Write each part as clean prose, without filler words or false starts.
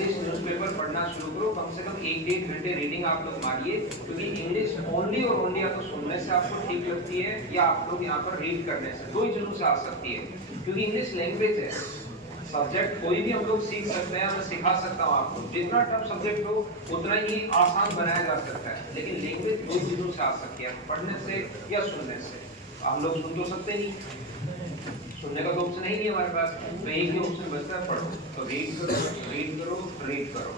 English newspaper पढ़ना शुरू करो, कम से कम 1-1.5 घंटे रीडिंग आप लोग मारिए, क्योंकि इंग्लिश ओनली और ओनली या तो सुनने से आपको ठीक लगती है या आप लोग यहाँ पर रीड करने से, दो ही चीजों से आ सकती है। क्योंकि इंग्लिश लैंग्वेज है, सब्जेक्ट कोई भी हम लोग सीख सकते हैं, मैं सिखा सकता हूँ आपको, जितना टफ सब्जेक्ट हो उतना ही आसान बनाया जा सकता है, लेकिन लैंग्वेज दो चीजों से आ सकती है, पढ़ने से या सुनने से। हम लोग सुन तो सकते नहीं, सुनने का तो ऑप्शन ही नहीं हमारे पास, तो एक ही ऑप्शन बचता है, पढ़ो। तो रीड करो, रीड करो, रीड करो।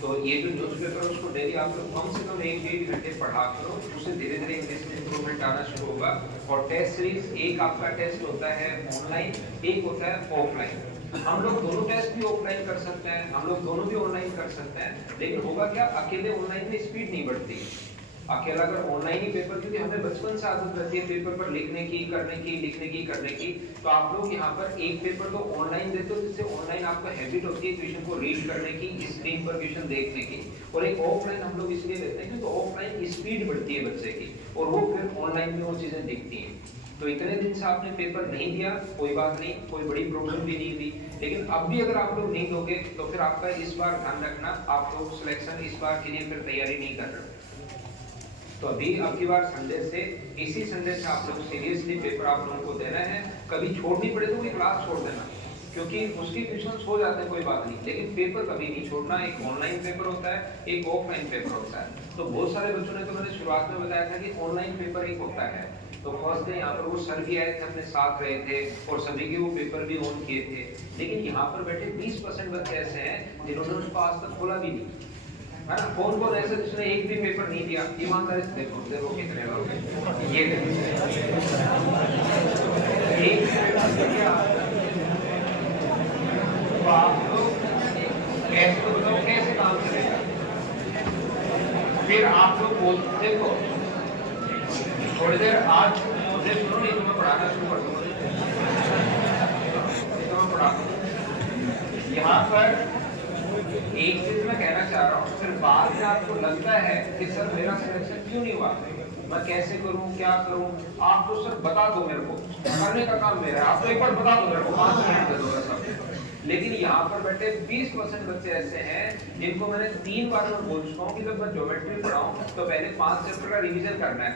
तो ये जो न्यूज़पेपर है उसको डेली आप लोग कम से कम 1-1.5 घंटे पढ़ा करो, उससे धीरे धीरे इंग्लिश में इंप्रूवमेंट आना शुरू होगा। और टेस्ट सीरीज, एक आपका टेस्ट होता है ऑनलाइन, एक होता है ऑफलाइन। हम लोग दोनों टेस्ट भी ऑफलाइन कर सकते हैं, हम लोग दोनों भी ऑनलाइन कर सकते हैं, लेकिन होगा क्या, अकेले ऑनलाइन में स्पीड नहीं बढ़ती। अकेला अगर ऑनलाइन ही पेपर, क्योंकि हमें बचपन से आदत रहती है पेपर पर लिखने की, करने की, लिखने की, करने की, तो आप लोग यहाँ पर एक पेपर तो ऑनलाइन देते हो, जिससे ऑनलाइन आपको हैबिट होती है क्वेश्चन को रीड करने की, स्क्रीन पर क्वेश्चन देखने की। और एक ऑफलाइन हम लोग इसलिए देते हैं क्योंकि ऑफलाइन स्पीड बढ़ती है बच्चे की, और वो फिर ऑनलाइन में वो चीजें दिखती हैं। तो इतने दिन से आपने पेपर नहीं दिया, कोई बात नहीं, कोई बड़ी प्रॉब्लम भी नहीं हुई, लेकिन अब भी अगर आप लोग नहीं दोगे तो फिर आपका इस बार ध्यान रखना, आप लोग सिलेक्शन इस बार के लिए फिर तैयारी नहीं कर रहे। तो अभी अब की बार संडे से, इसी संडे से आप लोग सीरियसली पेपर आप लोगों को देना है। कभी छोड़नी पड़े तो कोई क्लास छोड़ देना, क्योंकि उसकी ट्यूशन हो जाते हैं, कोई बात नहीं, लेकिन पेपर कभी नहीं छोड़ना। एक ऑनलाइन पेपर होता है, एक ऑफलाइन पेपर होता है। तो बहुत सारे बच्चों ने, तो मैंने शुरुआत में बताया था कि ऑनलाइन पेपर एक होता है, तो फर्स्ट डे यहाँ पर वो सर भी आए थे, अपने साथ रहे थे और सभी के वो पेपर भी ऑन किए थे। लेकिन यहाँ पर बैठे 20% बच्चे ऐसे हैं जिन्होंने उसको आज तक खोला भी नहीं, है ना। कौन कौन ऐसे जिसने एक भी पेपर नहीं दिया, ईमानदारी से देखो, देखो कितने लोग हैं। ये एक दिया, तो आप लोग कैसे, तो बताओ कैसे काम करेगा। फिर आप लोग बोलते, देखो थोड़ी देर आज मुझे सुनो, नहीं तो मैं पढ़ाना शुरू कर दूंगा, नहीं तो मैं पढ़ा दूंगा। यहाँ पर एक चीज मैं कहना चाह रहा हूँ, फिर बाद में आपको लगता है कि सर मेरा सिलेक्शन क्यों नहीं हुआ, मैं कैसे करूँ, क्या करूँ, आप तो सर बता दो मेरे को, करने का काम मेरा है, आप तो एक बार बता दो मेरे को, 5 मिनट दे दो सब। लेकिन यहाँ पर बैठे 20% बच्चे ऐसे हैं जिनको मैंने 3 बार मैं बोल चुका हूँ कि जब मैं ज्योमेट्री पढ़ाऊँ तो पहले 5 चैप्टर का रिविजन करना है।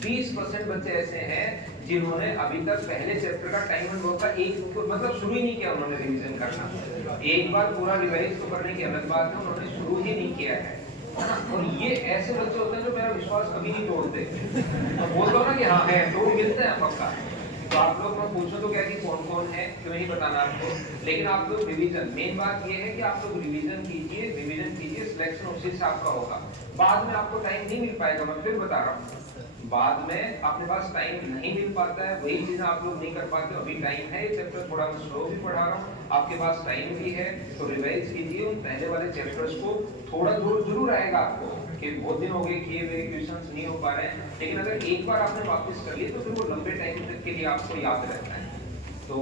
20% बच्चे ऐसे हैं जिन्होंने अभी तक पहले चैप्टर का टाइम एंड वर्क का एक मतलब शुरू ही नहीं किया, उन्होंने रिवीजन करना। एक बार पूरा रिवाइज तो करने की अलग बात है, उन्होंने शुरू ही नहीं किया है ना। और ये ऐसे बच्चे होते हैं जो मेरा विश्वास कभी नहीं तोड़ते, तो बोलता हूँ ना कि हाँ है, तो मिलते हैं पक्का। तो आप लोग मैं पूछो तो क्या कि कौन कौन है, क्यों नहीं बताना आपको, लेकिन आप लोग रिवीजन, मेन बात ये है कि आप लोग रिवीजन कीजिए, सिलेक्शन उसी से आपका होगा। बाद में आपको टाइम नहीं मिल पाएगा, मैं फिर बता रहा हूँ, बाद में अपने पास टाइम नहीं मिल पाता है, वही चीजें आप लोग नहीं कर पाते। अभी टाइम है, चैप्टर थोड़ा मैं स्लो भी पढ़ा रहा हूँ, आपके पास टाइम भी है, तो रिवाइज कीजिए उन पहले वाले चैप्टर्स को। थोड़ा दूर जरूर आएगा आपको कि बहुत दिन हो गए किए हुए, क्वेश्चंस नहीं हो पा रहे हैं, लेकिन अगर एक बार आपने वापस कर लिए तो फिर वो लंबे टाइम तक के लिए आपको याद रहता है। तो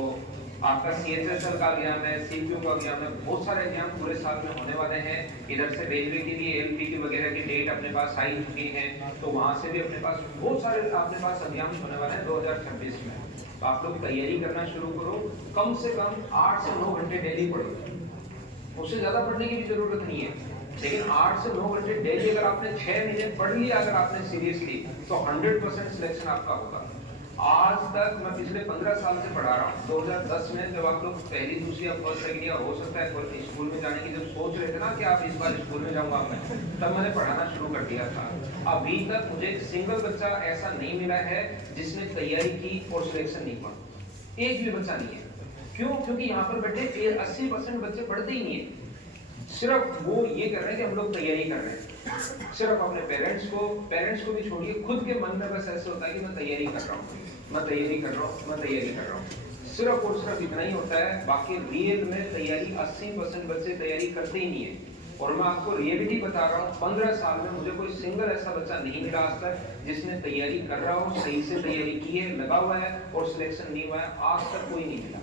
आपका CHSL का एग्जाम है, CQ का एग्जाम है, बहुत सारे एग्जाम पूरे साल में होने वाले हैं। इधर से रेलवे के लिए LPT वगैरह की डेट अपने पास आई चुकी है, तो वहां से भी अपने पास बहुत सारे अपने पास एग्जाम होने वाले हैं 2026 में। तो आप लोग तैयारी करना शुरू करो, कम से कम 8 से 9 घंटे डेली पढ़ो, उससे ज्यादा पढ़ने की भी जरूरत नहीं है, लेकिन 8 से 9 घंटे डेली अगर आपने 6 महीने पढ़ लिया, अगर आपने सीरियसली, तो 100% सिलेक्शन आपका होगा। आज तक मैं पिछले 15 साल से पढ़ा रहा हूँ। 2010 में जब आप लोग पहली, दूसरी, अब फर्स्ट सेकंड ईयर हो सकता है स्कूल में जाने की जब सोच रहे थे ना कि आप इस बार स्कूल में जाऊंगा मैं, तब मैंने पढ़ाना शुरू कर दिया था। अभी तक मुझे एक सिंगल बच्चा ऐसा नहीं मिला है जिसने तैयारी की और सिलेक्शन नहीं पढ़ा, एक भी बच्चा नहीं है। क्यों? क्योंकि यहाँ पर बैठे 80% बच्चे पढ़ते ही नहीं है, सिर्फ वो ये कर रहे हैं कि हम लोग तैयारी कर रहे हैं। सिर्फ अपने पेरेंट्स को भी छोड़िए, खुद के मन में बस ऐसे होता है कि मैं तैयारी कर रहा हूँ, मैं तैयारी कर रहा हूँ, मैं तैयारी कर रहा हूँ, सिर्फ और सिर्फ इतना ही होता है। बाकी रियल में तैयारी 80% बच्चे तैयारी करते ही नहीं है। और मैं आपको रियलिटी बता रहा हूँ, 15 साल में मुझे कोई सिंगल ऐसा बच्चा नहीं मिला आज तक जिसने तैयारी कर रहा हो, सही से तैयारी की है, लगा हुआ है और सिलेक्शन नहीं हुआ है, आज तक कोई नहीं मिला।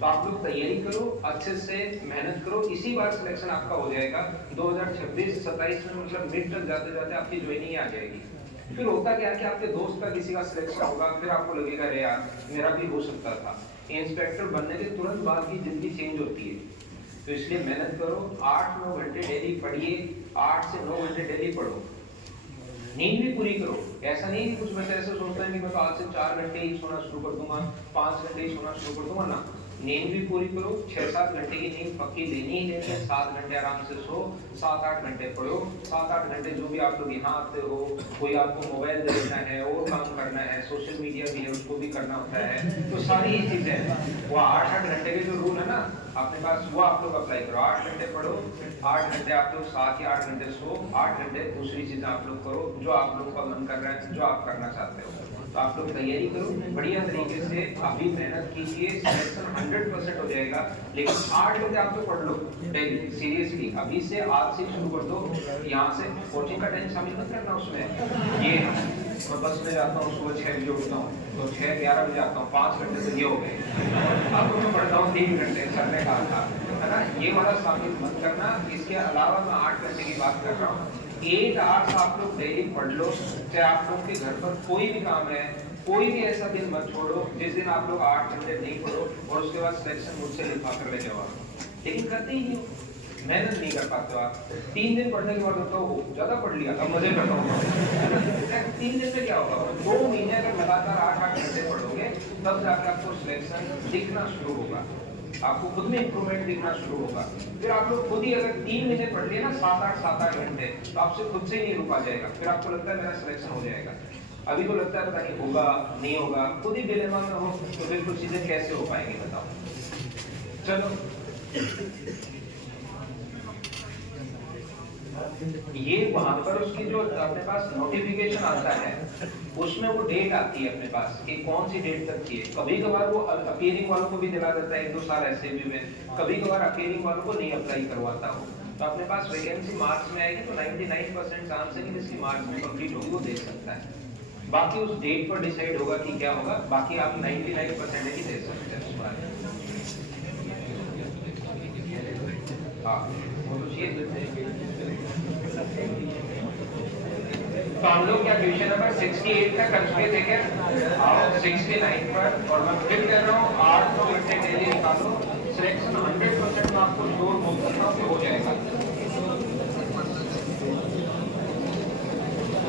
तो आप लोग तैयारी करो, अच्छे से मेहनत करो, इसी बार सिलेक्शन आपका हो जाएगा। 2026-27 में मतलब मिड तक जाते जाते आपकी ज्वाइनिंग आ जाएगी। फिर होता क्या है कि आपके दोस्त का किसी का सिलेक्शन होगा, फिर आपको लगेगा अरे यार मेरा भी हो सकता था। इंस्पेक्टर बनने के तुरंत बाद की जिंदगी चेंज होती है, तो इसलिए मेहनत करो, 8-9 घंटे डेली पढ़िए, 8 से 9 घंटे डेली पढ़ो। नींद भी पूरी करो। ऐसा नहीं कि कुछ बच्चे ऐसे सोचते हैं कि मैं तो आज से 4 घंटे ही सोना शुरू कर दूंगा, 5 घंटे ही सोना शुरू कर दूंगा ना। नींद भी पूरी करो, 6-7 घंटे की नींद पक्की लेनी ही लेनी है। 7 घंटे आराम से सो, 7-8 घंटे पढ़ो। 7-8 घंटे जो भी आप लोग यहाँ आते हो, कोई आपको मोबाइल देखना है और काम करना है, सोशल मीडिया भी है उसको भी करना होता है, तो सारी ही चीजें हैं। वो 8-8 घंटे के जो रूल है ना अपने पास, वो आप लोग अप्लाई करो। 8 घंटे पढ़ो, 8 घंटे आप लोग 7 या 8 घंटे सो, 8 घंटे दूसरी चीजें आप लोग करो जो आप लोग का मन कर रहा है, जो आप करना चाहते हो। तो आप लोग तैयारी करो बढ़िया तरीके से, अभी मेहनत कीजिए, सिलेक्शन 100% हो जाएगा। लेकिन 8 घंटे आप तो पढ़ लो डेली, सीरियसली अभी से, आज से शुरू कर दो। यहाँ से कोचिंग का टाइम शामिल मत करना उसमें। ये मैं बस में जाता हूँ, सुबह 6 बजे उठता हूँ, तो 6-11 बजे आता हूँ, 5 घंटे तो ये हो गए। अब मैं पढ़ता हूँ 3 घंटे, सर ने कहा था, है ना। ये वाला शामिल मत करना। इसके अलावा मैं 8 घंटे की बात कर रहा हूँ। 8 आवर्स आप लोग डेली पढ़ लो। चाहे आप लोग के घर पर कोई भी काम है, कोई भी ऐसा दिन मत छोड़ो जिस दिन आप लोग 8 घंटे नहीं पढ़ो और उसके बाद सिलेक्शन मुझसे लिखवा कर ले जाओ। लेकिन करते ही नहीं, मेहनत नहीं कर पाते हो आप। 3 दिन पढ़ने के बाद होता हो ज्यादा पढ़ लिया, अब मजे करता हूँ। 3 दिन में क्या होगा? 2 महीने अगर लगातार 8-8 घंटे पढ़ोगे तब जाकर आपको सिलेक्शन दिखना शुरू होगा, आपको खुद में इंप्रूवमेंट दिखना शुरू होगा। फिर आप लोग खुद ही अगर 3 महीने पढ़ लिए ना 7-8 घंटे, तो आपसे खुद से ही नहीं रुका जाएगा। फिर आपको लगता है मेरा सिलेक्शन हो जाएगा। अभी तो लगता है पता नहीं होगा नहीं होगा, खुद ही डिलेमा में हो, तो फिर कुछ चीजें कैसे हो पाएंगी बताओ। चलो ये वहां पर उसकी जो अपने पास नोटिफिकेशन आता है, उसमें वो डेट आती है अपने पास कि कौन सी डेट तक चाहिए। कभी कभार वो अपीयरिंग वालों को भी दिला देता है, 1-2 साल ऐसे भी में, कभी कभार अपीयरिंग वालों को नहीं अप्लाई करवाता हो। तो अपने पास वैकेंसी मार्च में आएगी, तो 99% चांस है कि जिसकी मार्च में कंप्लीट होगी वो दे सकता है। बाकी उस डेट पर डिसाइड होगा कि क्या होगा, बाकी आप 99% ही दे सकते हैं उस बारे में। हाँ वो तो चाहिए। तो हम लोग क्या क्वेश्चन नंबर 68 तक कर चुके थे क्या? 69 पर, और मैं फिर कह रहा हूँ